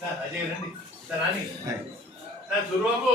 sir Ajay రండి sir రాని sir దుర్బాబు